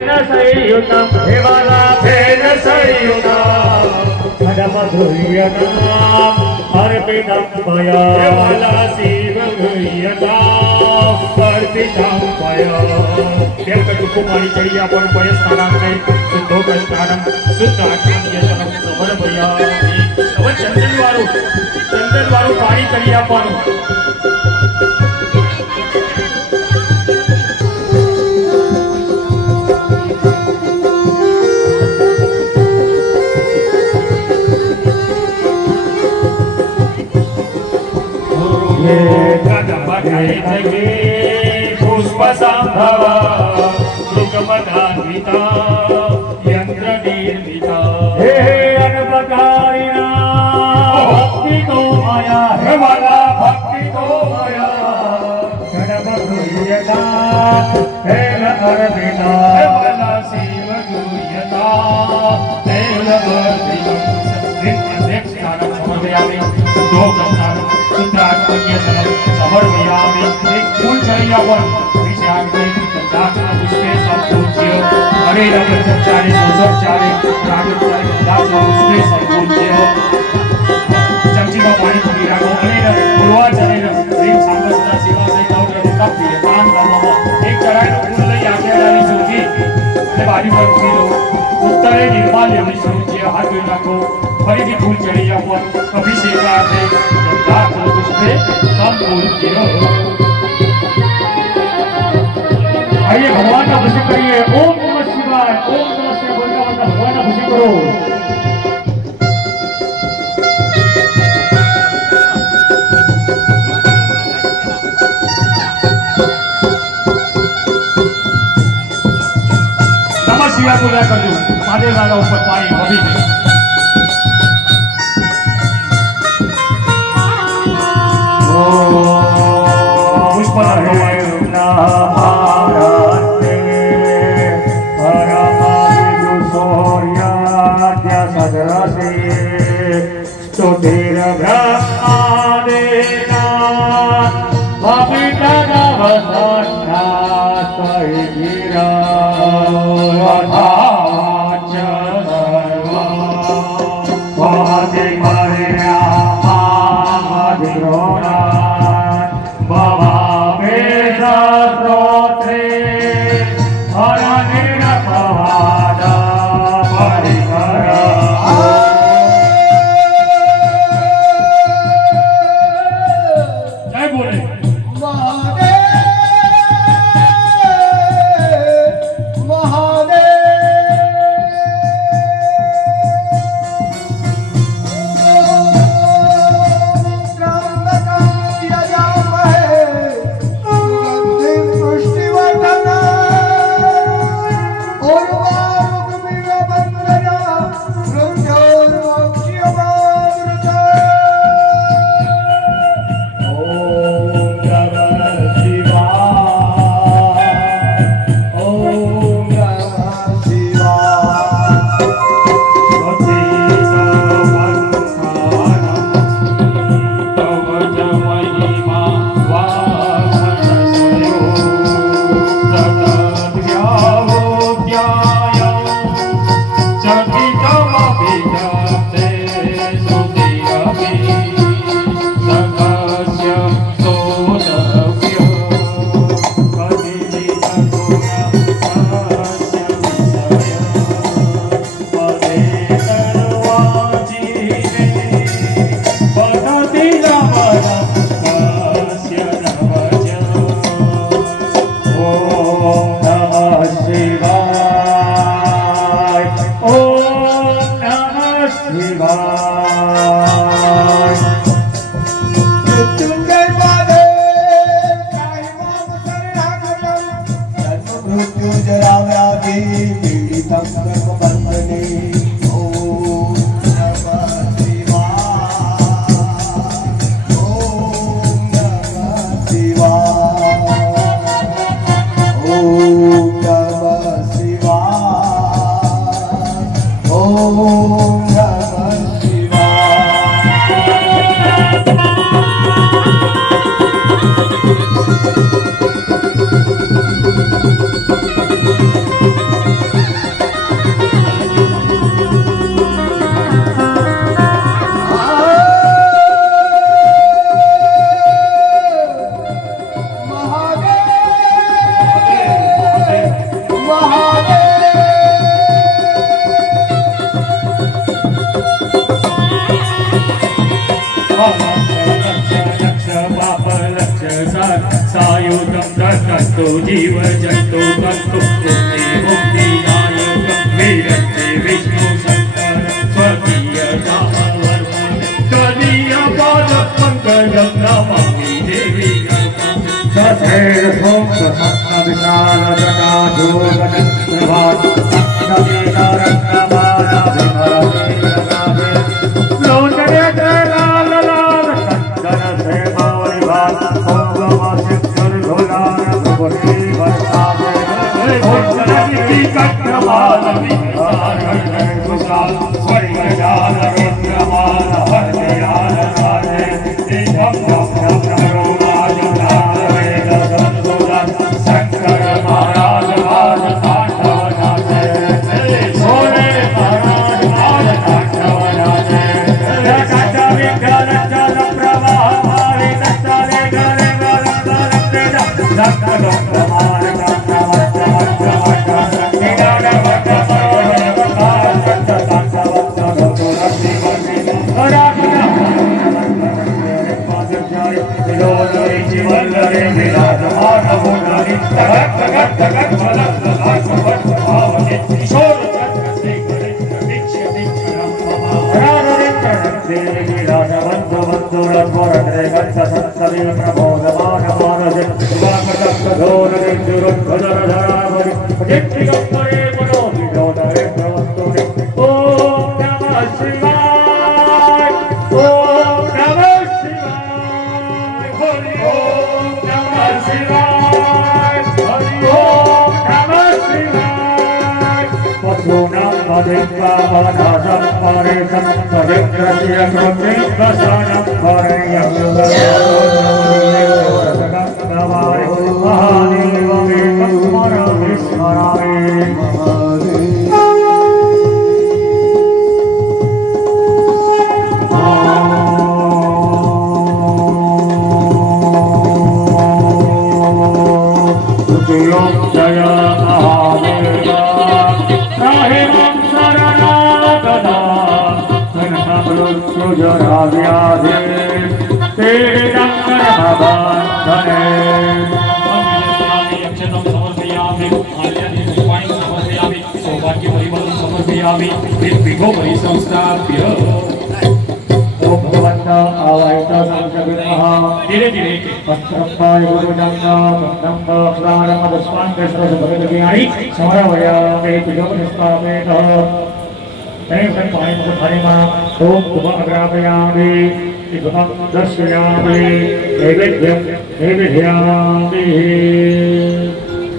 संयुतम हेवाला भेन संयुतम धर्मधुर्यनाम अर्पितं मया हेवाला शिवधुर्यनाम अर्पितं मया कुमारी चढ़िया पर वयस्थानां सिद्धोपस्थानं शुद्धात्मनियतनं समर्पयामि હવે ચંદન વાળું પાણી કરી આપવાનું पुष्प संभवा मृगमदान्विता यंत्र निर्मिता हे अनपकारिणा भक्ति तो माया हे वाला भक्ति तो माया क्षणमधुर्यता हे अर्पिता हे वाला शिव गुह्यता हे अर्पिता नित्य समर्पयामि दो गंधानं समर्पयामि एक फूल चढ़ियावन विषयाग्नि दासना पुष्पे संपूज्य हरे रघुचार्य सोसोपचार्य राघुचार्य दासना पुष्पे संपूज्य चमची का पानी पी राखो अनेर पूर्वाचार्य रीम सांबसदा सेवा से गौर रघुका प्रिय तान नमः एक चढ़ाई नो फूल लई आगे वाली सूजी અને બાજુ પર ઉભી રહો ઉત્તરે નિર્માલ્ય વિષ્ણુજી હાથ જોઈ રાખો ફરીથી ફૂલ ચढ़ियावन અભિષેકાર્થે દાસના પુષ્પે संपूज्य आइए भगवान का अभिषेक करिए ओम नमः शिवाय बोलकर मतलब भगवान का अभिषेक करो नमः शिवाय पूजा कर लो महादेव दादा ऊपर पानी अभी नहीं धीरे धीरे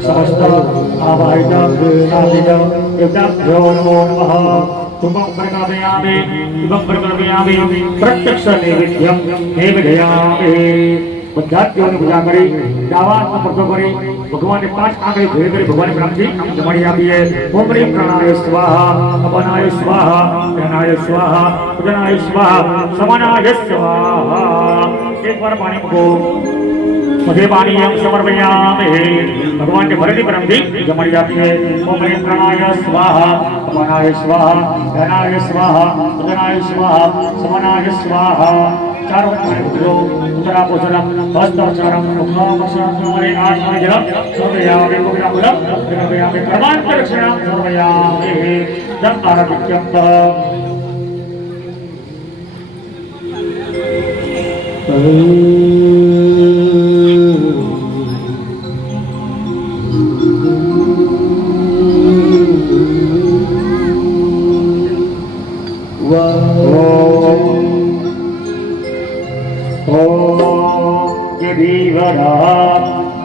समस्त आवाहित नमो नमः तुमं प्रकाशयामि प्रत्यक्ष नैवेद्यं नैवेद्यामि बुद्धात्यों पूजा करी दावात प्रतो करी भगवान ने 5 आंगळे भेद करी भगवान प्राप्ति जमाड़ी आपी है ओम ह्रीं प्राणाय स्वाहा अपनाय स्वाहा ध्यानाय स्वाहा उदनाय स्वाहा समानाय स्वाहा एक बार पानी को मुझे पानी हम समर्पयामि भगवान के भरती ब्रह्मी जमाड़ी जाती है ओम ह्रीं प्राणाय स्वाहा अपनाय स्वाहा ध्यानाय स्वाहा उदनाय स्वाहा समानाय स्वाहा चारों तरफ उत्तरा पोषणम हस्तोच्चारम मुखामशास्त्रमणि आत्मजलम सर्वयामि मुक्तामुलम सर्वयामि कर्मान्तरक्षणम सर्वयामि जप आरभ्यं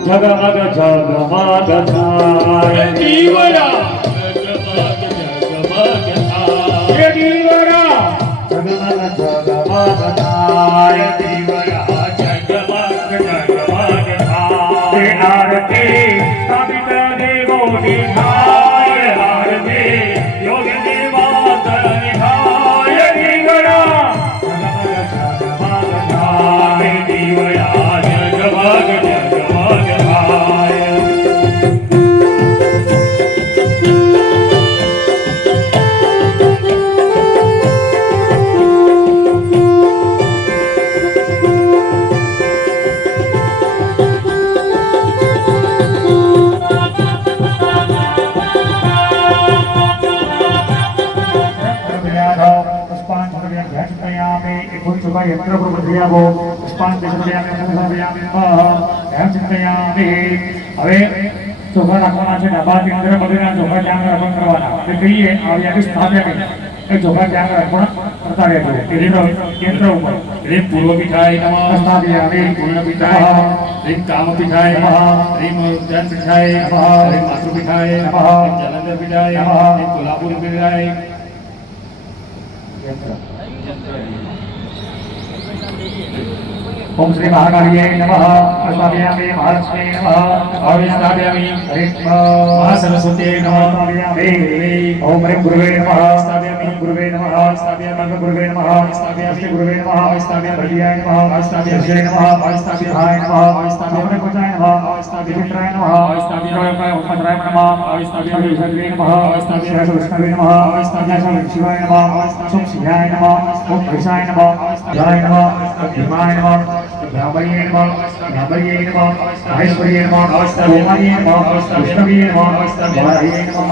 जगमग जगमग धाय दीवरा जगमग जगमग धाय दीवरा जगमग जगमग धाय दीवरा जगमग जगमग धाय आरती स्थापित देवो निधाय आरती योग देवता निधाय दीवरा जगमग जगमग धाय दीवरा जगमग जगमग धाय यंत्र प्रबोधयामो पुष्पांजलियामि नमस्कारयामि अहं चिन्तयामि हवे ચોખા રાખવાના છે ડાબા કેન્દ્ર પગના ચોખા ત્યાં અર્પણ કરવાના એટલે કહીએ આવ્યા કે સ્થાપ્યા એ ચોખા ત્યાં અર્પણ કરતા રહેજો એનો કેન્દ્ર ઉપર રીમ પૂર્વ પીઠાય નમઃ સ્થાપ્યામિ પૂર્ણ પીઠાય રીમ કામ પીઠાય નમઃ રીમ ઉદ્યાન પીઠાય નમઃ રીમ માતૃ પીઠાય નમઃ રીમ જલંધર પીઠાય નમઃ રીમ કોલ્હાપુર પીઠાય ओम श्री महाकालिये नमः स्थापयामि महालक्ष्मी नमः स्थापयामि हरिं महासरस्वत्यै नमः स्थापयामि ओम ह्रीं गुरुवे नमः स्थापयामि गुरुवे नमः स्थापयामि गुरुवे नमः स्थापयामि गुरुवे नमः स्थापयामि हरियाय नमः स्थापयामि हरियाय नमः स्थापयामि हाय नमः स्थापयामि कोचाय नमः स्थापयामि मित्राय नमः स्थापयामि उपद्राय नमः स्थापयामि विष्णवे नमः स्थापयामि विष्णवे नमः स्थापयामि शिवाय नमः ओम शिवाय नमः ओम कृष्णाय नमः जय नमः भीमाय नमः ब्राह्मणे नमः ब्राह्मणे नमः महेश्वरे नमः गोमाये नमः विष्णवे नमः वाराये नमः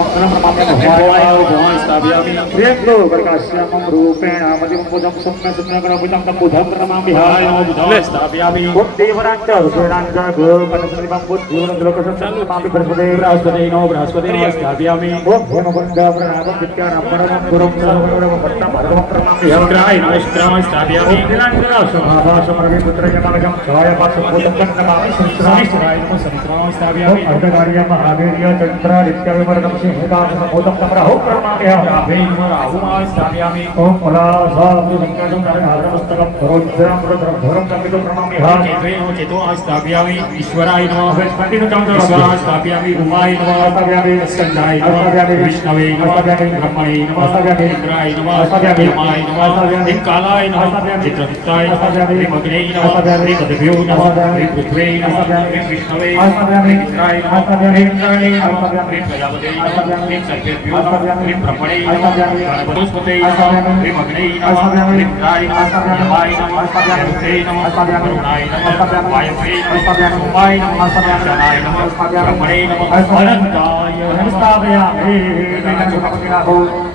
मंगलम प्रमाम्य भवाय भवाय स्थापयामि प्रेतो प्रकाश्यामं रूपेण मदिं बुधं सम्य सम्यग्र बुधं तं बुधं प्रमाम्य हाय नमः बुधं स्थापयामि ओम देवरांच रुद्रांच गोपनसलिमं बुद्धिवनं लोकसंसं मापि बृहस्पते नो बृहस्पते स्थापयामि ओम हेमकुंड प्रणामं विद्यारंभरं गुरुं सर्वं भक्तं भगवं प्रमाम्य शुक्राय नमः शुक्राय स्थापयामि दिनांकरा शोभाभासं रविपुत्रयमलगं छायापासं भूतं नमामि संस्रामि शनिश्चराय नमः शनिश्चराय स्थापयामि अर्धकार्यं महावीर्य चन्द्र नित्यविवर्धं सिंहकाशं भूतं तमरहो प्रमाम्य राभे नमः राहुमाय स्थापयामि ओम फलासादु संकटं नारायणमस्तकं रुद्रं रुद्रं धुरं संकितं प्रमाम्य चेतवे नमः चेतोय स्थापयामि ईश्वराय नमः बृहस्पतिं चन्द्र ईश्वराय स्थापयामि उमाय नमः स्थापयामि स्कन्धाय नमः विष्णवे नमः ब्रह्मणे नमः इंद्राय नमः यमाय नमः हिं कालाय नमः चित्रगुप्ताय नमः हिं अग्ने नमः हिं पदभ्यो नमः हिं पृथ्वे नमः हिं विष्णवे नमः हिं इंद्राय नमः हिं इंद्राणे नमः हिं प्रजापते नमः हिं सर्वेभ्यो नमः हिं ब्रह्मणे नमः गणपतिस्पते नमः हिं अग्ने नमः हिं इंद्राय नमः यमाय नमः हिं रुद्रे नमः वरुणाय नमः वायवे नमः सोमाय नमः शनाय नमः ब्रह्मणे नमः अनन्ताय नमः स्थापयामि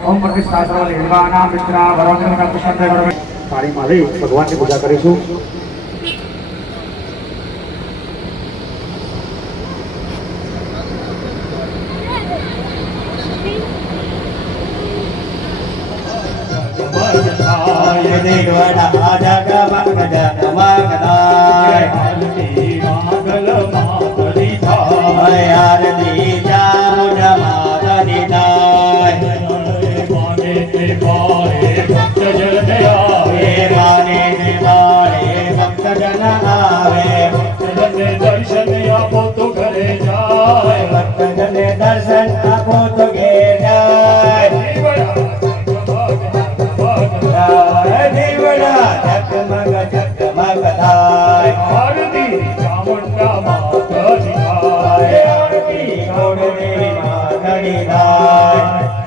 ओम प्रतिष्ठा सर्वदेवानां मित्रा वरोधन प्रशांत करो सारी माले भगवान की पूजा करीશું दर्शन आपो तो घरे जाए दर्शन आपो तो घे जाए देवड़ा जगमग जगमग थाय आरती चामुंडा माता दिखाए आरती गोड़ देवी माधड़ी थाय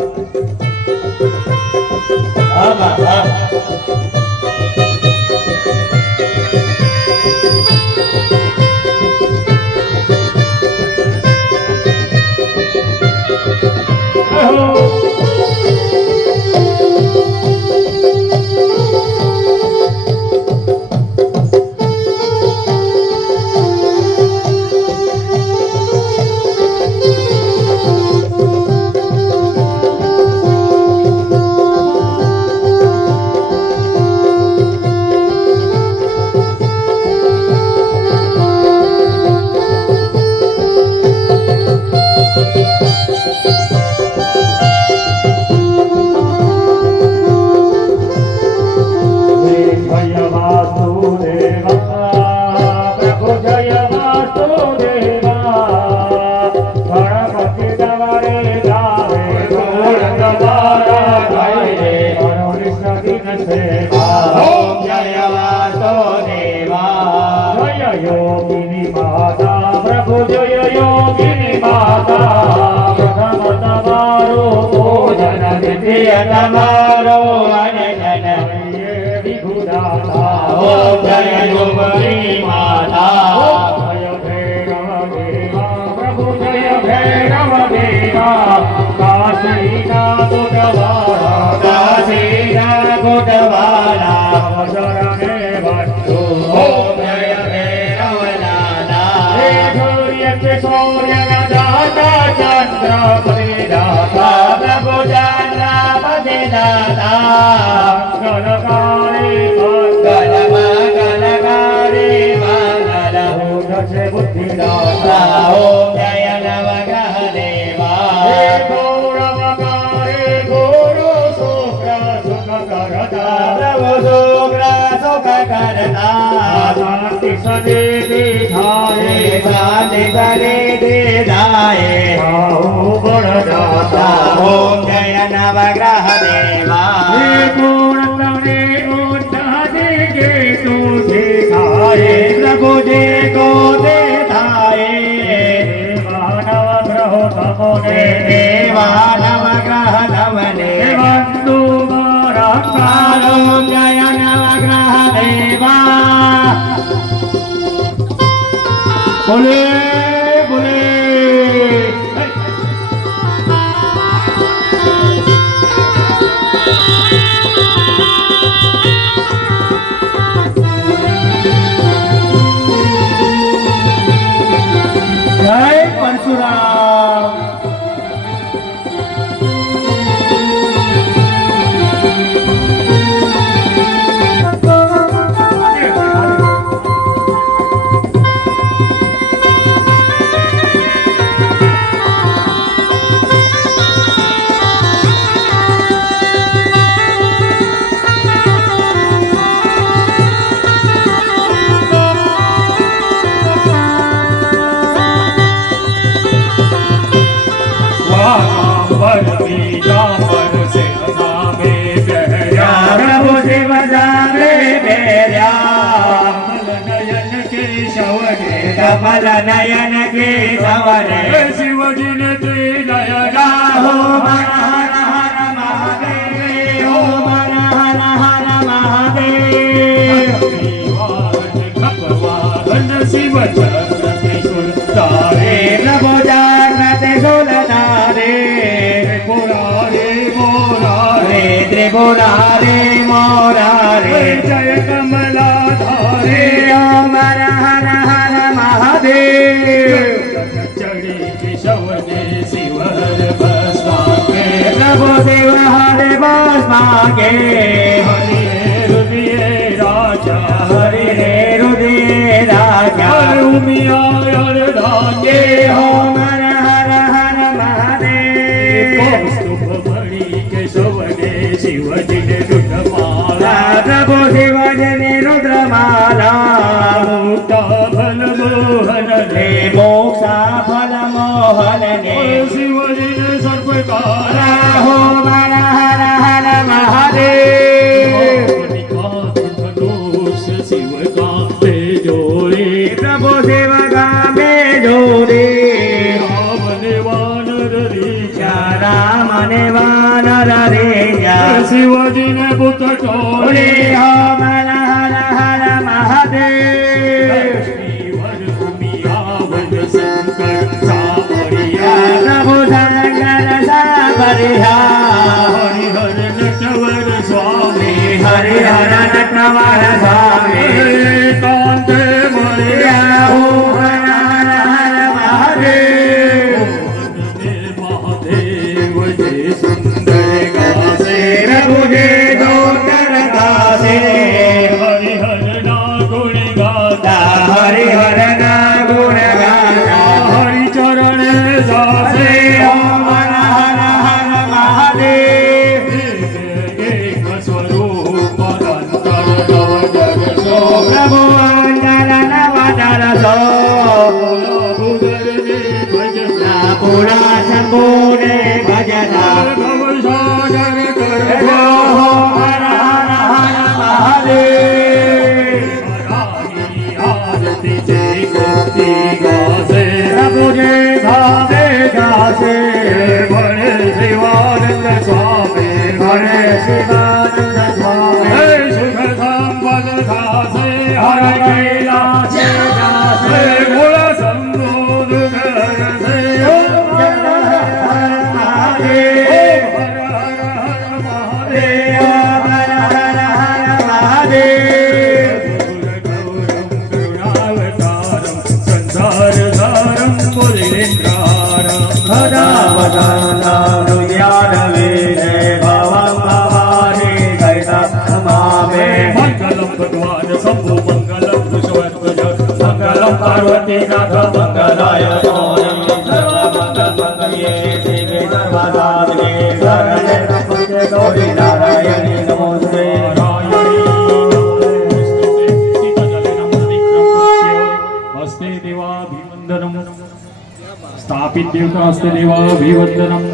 योगिनी माता प्रभु जय योगिनी माता प्रथम तमारो भोजन द्वितीय तमारो अनजन विभुदाता ओम जय योगिनी माता जय भैरव देवा प्रभु जय भैरव देवा काशीनाथ गवारा काशीनाथ गवारा शरणे बंधु ओम जय भैरव नाथा सूर्य दाता प्रभु जाना पदे दाता गणकारे गण मंगलकारी मंगल दक्ष बुद्धि दाता ओम जय नवग्रह देवा गौरवकारे गुरु शुक्र सुख करता प्रभु शुक्र सुख करता शांति सदे दिखाए शांति करे दे जाए बाहु बड़ दाता ओम जय नवग्रह देवा गुण तने उन्नति के तू दिखाए प्रभु जी को देखाए मानव ग्रह तमोने देवा नवग्रह नवने बंधु मारा ओम जय नवग्रह देवा बोले बोले जय परशुराम प्रभु शिव जाने मेरा कमल नयन के सवरे शिवजी ने हो मन हर हर महादेव हो मन हर हर महादेव शिव चंद्र तारे प्रभु जागृत सुलतारे मुरारे मोरारे त्रिपुरारे मोरारे जय कमला धारे ओम हर हर हर महादेव चढ़ी केशव ने शिव हर भस्मा के प्रभु शिव हरे बस मांगे हरि हृदय राजा हरि हे हृदय राजा उमिया हर धान्य ओम हर हर हर महादेव कौस्तुभ मणि केशव ने शिव जी ने रुद्रमाला प्रभु शिव जने रुद्रमाला मुक्ता फल मोहन हे ने मोक्षा फल मोहन ने शिव जी ने सर्वकाला हो मन हर हर महादेव धनुष शिव का जोड़े प्रभु शिव गामे जोड़े रावण वानर रीचा राम ने वानर रेजा शिवजी ने बुत टोले हो मन हर हर महादेव श्रीवर उमियावन शंकर सामरिया प्रभु शंकर साबरिया हरिहर नटवर स्वामी हरि हर नटवर स्वामी कांते मरिया हो हर हर हर महादेव महादेव जय सुंदर गासे प्रभु जे जोतर गासे हरिहर ना गुण गाता हरि हर ना गुण गाता हरि चरण जासे ओम हर हर हर महादेव एक स्वरूप अंतर नव जग सो प्रभु अंदर नवदर सो उदर ने भजना पुरा संपूर्ण भजना भव सागर कर हो हर हर हर महादेव हराही आरती जय गोपी गासे प्रभु जे भावे गासे बड़े शिवानंद स्वामी हरे शिवानंद स्वामी सुख संपद खासे हर हर कैलास कैलास जासे गुण संबोध घर से ओम हर हर महादेव हृदयानवेदे भवं भवानि सहितमामे मङ्गलं भगवान् शम्भो मङ्गलं वृषभध्वज मङ्गलं पार्वतीनाथ मङ्गलाय सर्वमङ्गलमङ्गल्ये शिवे सर्वदात्रे शरणे त्र्यम्बके गौरी नारायणी नमोस्तुते हस्ते देवाभिवन्दनं स्थापित हस्ते देवाभिवन्दनं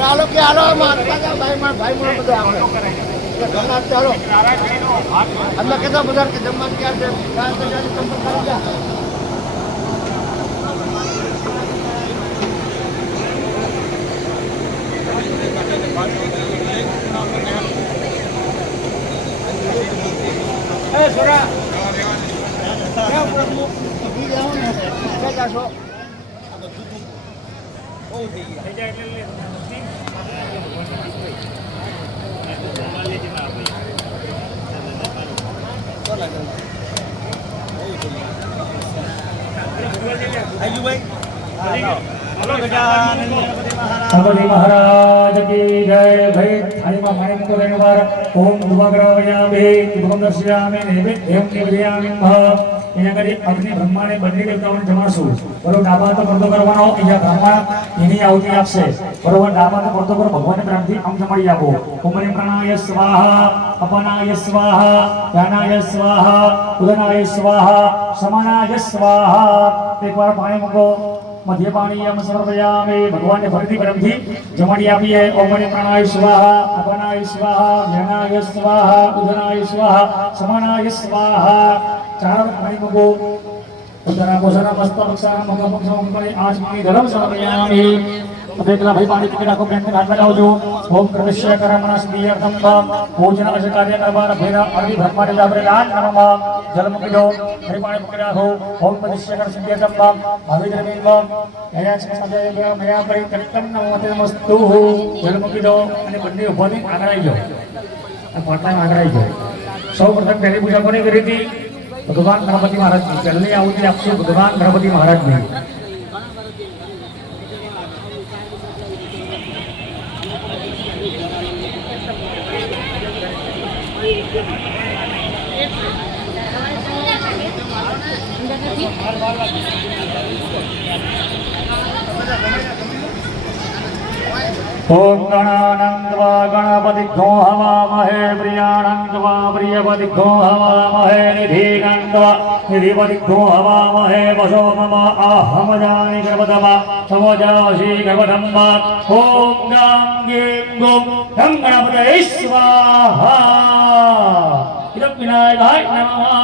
હાલો કે હાલો ભાઈ ભાઈ બધા ચાલો અમે કેટલા બધા જમવા ક્યાં છે गणपति महाराज की जय। भाई थाली में पानी मुको देने पर ओम धूपग्रहयामि दीपकं दर्शयामि नैवेद्यं निवेदयामि એના કરી અગ્નિ બ્રહ્માને બંને દેવતાઓને જમાડશું બરોબર ડાબા હાથે પડતો કરવાનો અહીંયા બ્રહ્મા એની આહુતિ આપશે બરોબર ડાબા હાથે પડતો કરો ભગવાનને પ્રાણથી આમ જમાડી આપો ઓમ હરિ પ્રાણાય સ્વાહા અપનાય સ્વાહા જ્ઞાનાય સ્વાહા ઉદનાય સ્વાહા સમાનાય સ્વાહા એકવાર પાણી મૂકો मध्य पानीयम समर्पयामि भगवान ने फरीથી પ્રેમથી જમાડી આપીએ ઓમ હરિ પ્રાણાય સ્વાહા અપનાય સ્વાહા જ્ઞાનાય સ્વાહા ઉદનાય સ્વાહા સમાનાય સ્વાહા ચાર પાણી મૂકો ઉદરા કોસના મસ્ત પક્ષાના મગા પક્ષા ઉપર આજ પાણી ધરમ સમર્પયામિ અબેકલા ભાઈ પાણી પીકે રાખો બેન હાથ લગાવજો ઓમ પ્રવેશ્ય કરમના સ્ત્રીયર્થમ ભોજન અજ કાર્ય કરવાના ભેરા અરવિ ભ્રમમાને જાબરે દાન નમઃ જલ મૂકી હરિ પાણી પકડી રાખો ઓમ પ્રવેશ્ય કર સ્ત્રીયર્થમ ભાવિ દ્રવ્યમ એયા સમજાય મેયા પરી તક્કન નમતે મસ્તુ જલ મૂકી દો અને બંને ઉભો થઈ આગળ આવી જાઓ આ પાટલામાં આગળ આવી જાઓ સૌ પ્રથમ પહેલી પૂજા કોને કરી હતી भगवान गणपति महाराज की पहले आहुति आपसे भगवान गणपति महाराज ने ओम गणानंदवा गणपतिघ्नो हवामहे प्रियानंदवा प्रियपतिघ्नो हवामहे निधिनंदवा निधिपतिघ्नो हवामहे वसो मम आहम जानि गणपतमा समजासि गणपतम्मा ओम गं गीं गुं गं गणपतये स्वाहा इदं विनायकाय नमः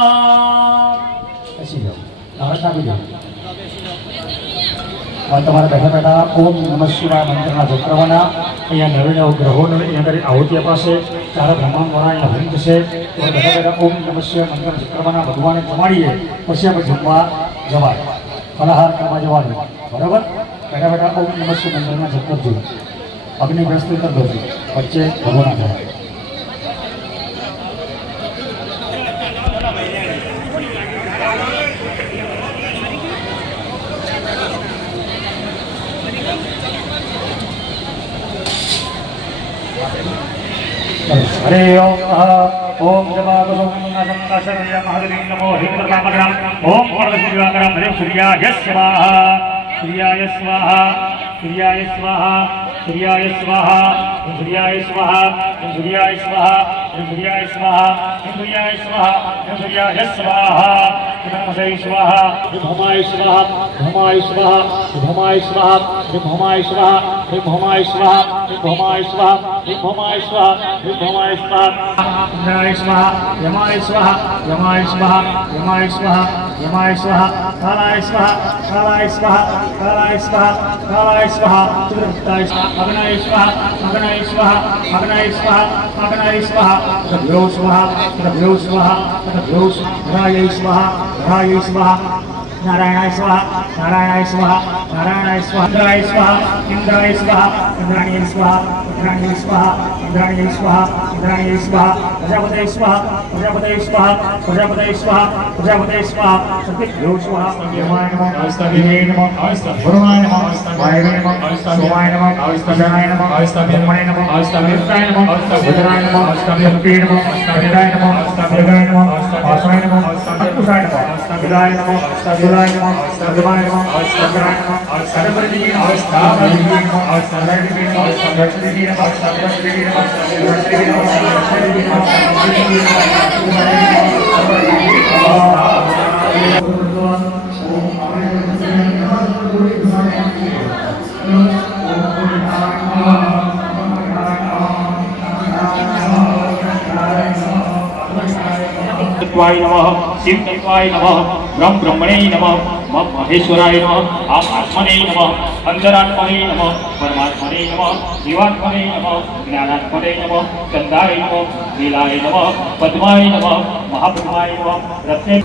ऐसी जाओ नमस्कार भी जाओ और तुम्हारा बैठा बैठा ओम नमः शिवाय मंत्र जप करवाना अँ नवीन ग्रहों आहुति अपाशे चार ब्रह्मांडवाळा हरित से बैठा बैठा ओम नमः शिवाय मंत्र जप करवाना भगवान जमाड़ीए पछी आप जमवा जवाय फलाहार करवा जवाय बराबर बैठा बैठा ओम नमः शिवाय मंत्र जप करजो अग्नि प्रस्तुत कर दो वच्चे भगवान आ जाए हरे ओम ओम जवागुरुशंकरशरण्य महादेवी नमो हिंदकामग्रम ओम वर्धशिवाकरम हरे सूर्याय स्वाहा सूर्याय स्वाहा सूर्याय स्वाहा सूर्याय स्वाहा सूर्याय स्वाहा सूर्याय स्वाहा सूर्याय स्वाहा सूर्याय स्वाहा सूर्याय स्वाहा नमस्ते स्वाहा भमाय स्वाहा भमाय स्वाहा भमाय स्वाहा भमाय स्वाहा भमाय स्वाहा भमाय स्वाहा भमाय स्वाहा भमाय स्वाहा इंद्राय स्वाहा यमाय स्वाहा यमाय स्वाहा यमाय स्वाहा यमाय स्वाहा कालाय स्वाहा कालाय स्वाहा कालाय स्वाहा कालाय स्वाहा चतुर्भुताय स्वाहा अग्नाय स्वाहा अग्नाय स्वाहा अग्नाय स्वाहा अग्नाय स्वाहा तद्भ्यो स्वाहा तद्भ्यो स्वाहा तद्भ्यो स्वाहाय स्वाहा स्वाहाय स्वाहा नारायणाय स्वाहा नारायणाय स्वाहा नारायणाय स्वाहा इंद्राय स्वाहा इंद्राय स्वाहा इंद्राणीय स्वाहा इंद्राणीय स्वाहा इंद्राणीय स्वाहा इंद्राणीय स्वाहा प्रजापतये स्वाहा प्रजापतये स्वाहा प्रजापतये स्वाहा प्रजापतये स्वाहा सत्यभ्यो स्वाहा यमाय नमः देवे नमः वरुणाय नमः वायवे नमः सोमाय नमः अजनाय नमः ब्रह्मणे नमः अमृताय नमः वज्राय नमः शक्ते नमः अजनाय नमः जगाय नमः वासाय नमः अत्कुशाय नमः विदाय नमः दुराय नमः सर्वाय नमः चक्राय नमः सर्वदेवी नमः स्थावदेवी नमः सर्वदेवी नमः लक्ष्मीदेवी नमः सर्वदेवी नमः लक्ष्मीदेवी नमः लक्ष्मीदेवी नमः सर्वदेवी नमः तत्वाय नमः शिव तत्वाय नमः ब्रह्म ब्रह्मणे नमः महेश्वराय नमः आत्मने नमः अंतरात्मने नमः परमात्मने नमः जीवात्मने नमः ज्ञानात्मने नमः कंदाय नमः नीलाय नमः पद्माय नमः महापद्माय नमः रत्ने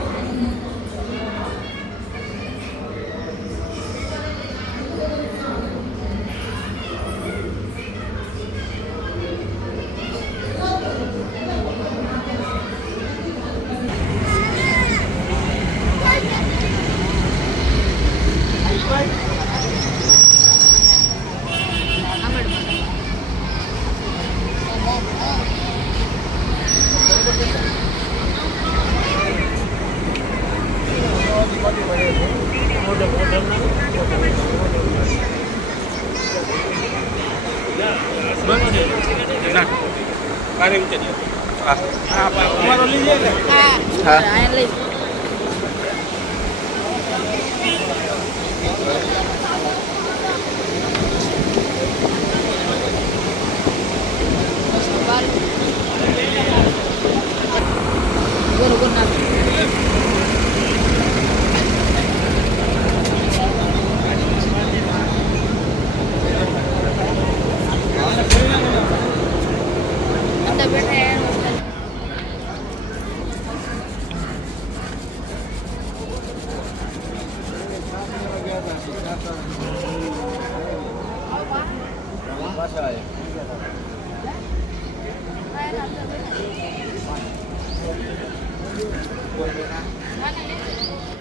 Boleh